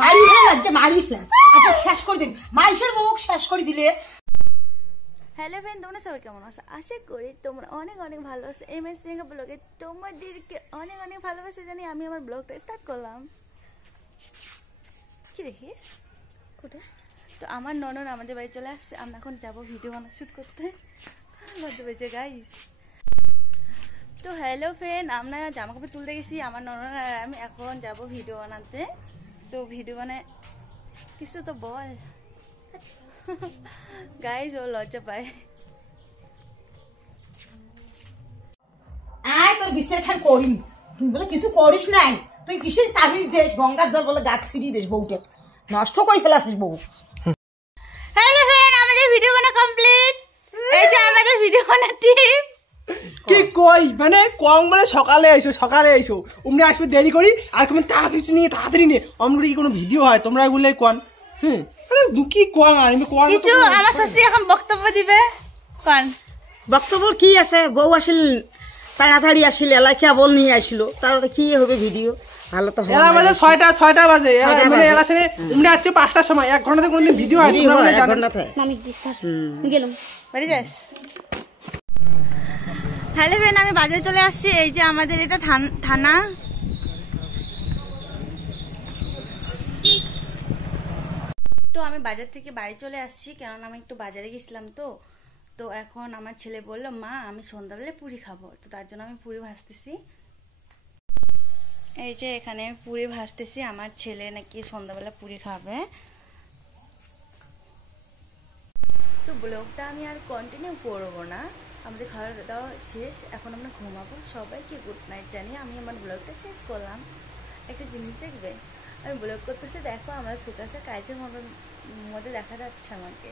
মারি ফেলেন আজকে, মারি ফেলেন আজকে, শেষ করে দিন মাইশের মুখ শেষ করে দিলে। হ্যালো ফ্রেন্ড, তোমরা সবাই কেমন আছো? আশা করি তোমরা অনেক অনেক ভালো আছো। MS প্রিয়াঙ্কা ব্লগে তোমাদেরকে অনেক অনেক ভালোবাসা জানি আমি আমার ব্লগটা স্টার্ট করলাম। কি দেখিস কোথায়? তো আমার ননদ আমাদের বাড়ি চলে আসছে, আমরা এখন যাবো ভিডিও বানা শ্যুট করতে। লজ্জা পেয়েছে গাইস। তো হ্যালো ফ্রেন্ড, আমরা জামা কাপড় তুলতে গেছি আমার ননদ আর আমি, এখন যাব ভিডিও বানাতে। তো ভিডিও বানায় কিছু তো বল গাইস, ও লজ্জা পায়। আয় তোর বিশ্বের খান করি, তুই বলে কিছু করিস নাই, তুই কিসের তাবিজ দেশ, গঙ্গার জল বলে গাছ ছিড়িয়ে দিস, বউকে নষ্ট করে ফেলাছিস বউ। হ্যালো ফ্রেন্ড, আমাদের ভিডিও বানা কমপ্লিট। এই যে আমাদের ভিডিও বানা টিম। কি কই মানে কম বলে সকালে আইসো উমনি আসবে দেরি করি আর কেমন তাড়াতাড়ি নিয়ে আমরা কি কোনো ভিডিও হয় তোমরা বলে কোন? হ্যাঁ আরে দুকি কোন আর আমি কোন কিছু আমার শাশুড়ি এখন বক্তব্য দিবে। কোন বক্তব্য কি আছে, বউ আসিল তাড়াতাড়ি আসিল, এলাকা বল নিয়ে আসিল, তারপরে কি হবে ভিডিও? ভালো তো এরা বাজে 6টা বাজে, মানে এরা ছেড়ে উমনি আসছে 5টার সময়, 1 ঘন্টাতে কোনদিন ভিডিও হয় তোমরা বলে জানো না? মামিক দিস গেলাম বাড়ি যাস। হ্যালো ফ্রেন্ড, আমি বাজারে চলে আসছি। এই যে আমাদের এটা থানা। তো আমি বাজার থেকে বাড়ি চলে আসছি, কারণ আমি একটু বাজারে গেছিলাম। তো এখন আমার ছেলে বললো, মা আমি সন্ধ্যাবেলা পুরি খাবো, তো তার জন্য আমি পুরি ভাজতেছি। এই যে এখানে পুরি ভাজতেছি, আমার ছেলে নাকি সন্ধ্যাবেলা পুরি খাবে। তো ব্লগটা আমি আর কন্টিনিউ করবো না, আমাদের খাওয়া দাওয়া শেষ, এখন আমরা ঘুমাবো। সবাইকে গুড নাইট জানিয়ে আমি আমার ব্লগটা শেষ করলাম। একটা জিনিস দেখবে, আমি ব্লগ করতেছি, দেখো আমার সুকাসে কাইসের মধ্যে দেখা যাচ্ছে আমাকে।